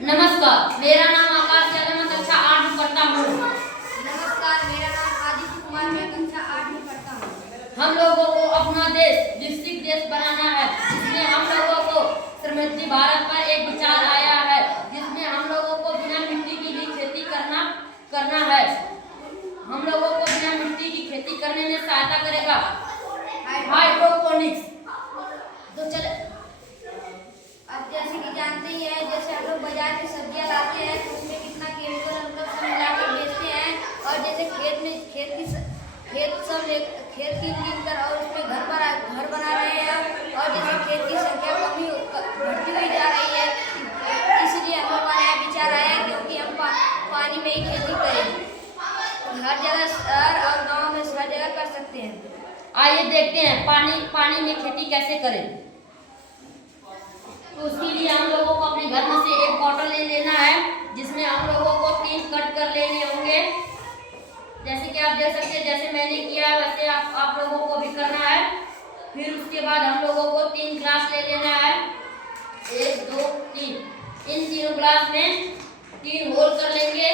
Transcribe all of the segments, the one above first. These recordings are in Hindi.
नमस्कार, मेरा नाम आकाश है, मैं कक्षा 8 में पढ़ता हूँ। नमस्कार, मेरा नाम आदित्य कुमार, मैं कक्षा 8 में पढ़ता हूँ। हम लोगों को अपना देश विकसित देश बनाना है, जिसमें हम लोगों को समृद्धि भारत पर एक विचार आया है, जिसमें हम लोगों को बिना मिट्टी की भी खेती करना है। हम लोगों को बिना मिट्टी की खेती करने में सहायता करेगा हाइड्रोपोनिक्स। तो चले, अब जैसे कि जानते ही हैं, जैसे हम लोग बाजार में सब्जियां लाते हैं तो उसमें कितना केमिकल हम लोग सब मिलाकर बेचते हैं। और जैसे खेत की कर और उसमें घर बना रहे हैं, और जैसे खेत की संख्या बढ़ती हुई जा रही है, इसलिए हम लोग का नया विचार आया क्योंकि हम पानी में ही खेती करें। हर जगह शहर और गाँव में हर जगह कर सकते हैं। आइए देखते हैं पानी में खेती कैसे करें। तो उसके लिए हम लोगों को अपने घर में से एक बॉटल ले लेना है, जिसमें हम लोगों को 3 कट कर लेने होंगे। जैसे कि आप देख सकते हैं, जैसे मैंने किया है वैसे आप लोगों को भी करना है। फिर उसके बाद हम लोगों को 3 ग्लास ले लेना है, 1 2 3। इन तीनों ग्लास में 3 होल कर लेंगे।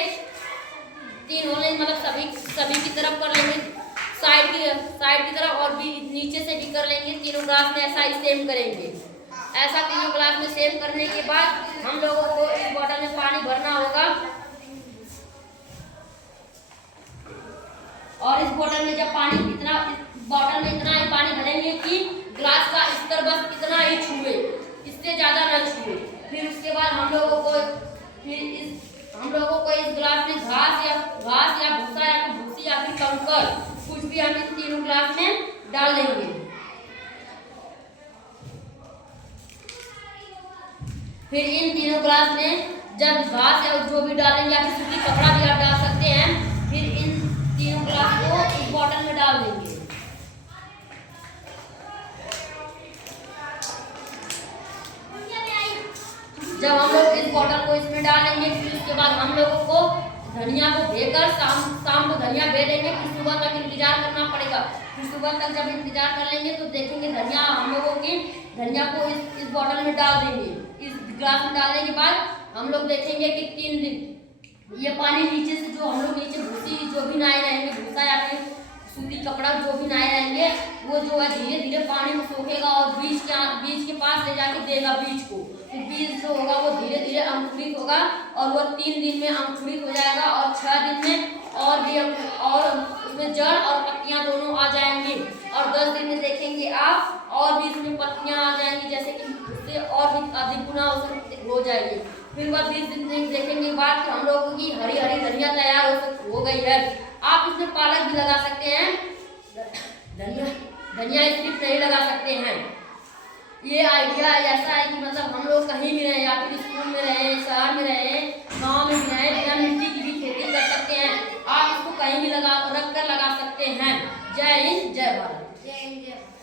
3 होल मतलब सभी की तरफ कर लेंगे, साइड की तरफ, और भी नीचे से भी कर लेंगे। तीनों ग्लास में ऐसा ही सेम करेंगे। ऐसा तीनों ग्लास में सेम करने के बाद हम लोगों को इस बोतल में पानी भरना होगा, और इस बोतल में जब बोतल में इतना ही पानी भरेंगे कि ग्लास का स्तर बस इतना ही छुए, इससे ज्यादा न छुए। फिर उसके बाद हम लोगों को इस ग्लास में घास या भूसा या भूसी या फिर कंकर कुछ भी हम इन तीनों ग्लास में डाल देंगे। फिर इन तीनों ग्लास में जब घास या जो भी डालेंगे या फिर सूखी कपड़ा भी आप डाल सकते हैं। फिर इन तीनों ग्लास को इस बोतल में डाल देंगे। जब हम लोग इस बोतल को इसमें डालेंगे, फिर उसके बाद हम लोगों को धनिया को भेकर शाम को धनिया भे देंगे। फिर सुबह तक इंतजार करना पड़ेगा। फिर सुबह तक जब इंतजार कर लेंगे तो देखेंगे धनिया को इस बोतल में डाल देंगे। इस ग्लास में डालने के बाद हम लोग देखेंगे कि 3 दिन ये पानी नीचे से जो हम लोग नीचे भूसी जो भी नाए रहेंगे, भूसा या फिर सूती कपड़ा जो भी नाए रहेंगे, वो जो है धीरे धीरे पानी में सोखेगा और बीज के पास ले जाके देगा बीज को। तो बीज जो होगा वो धीरे धीरे अंकुरित होगा, और वो 3 दिन में अंकुरित हो जाएगा, और 6 दिन में और उसमें जड़ और पत्तियां दोनों आ जाएंगी, और 10 दिन में देखेंगे आप और भी इसमें पत्तियां आ जाएंगी, जैसे कि उससे और भी अधिक गुना हो जाएगी। फिर बाद 20 दिन देखेंगे बाद कि हम लोगों की हरी हरी धनिया तैयार हो गई है। आप इसमें पालक भी लगा सकते हैं, धनिया स्ट्रिप नहीं लगा सकते हैं। ये आइडिया ऐसा है कि मतलब हम लोग कहीं भी रहे, या फिर स्कूल में रहे, शहर में रहे, गाँव में भी रहे, बिना मिट्टी की भी खेती कर सकते हैं। आप इसको कहीं भी रख कर लगा सकते हैं। जय हिंद, जय भारत। जय हिंद, जय भारत।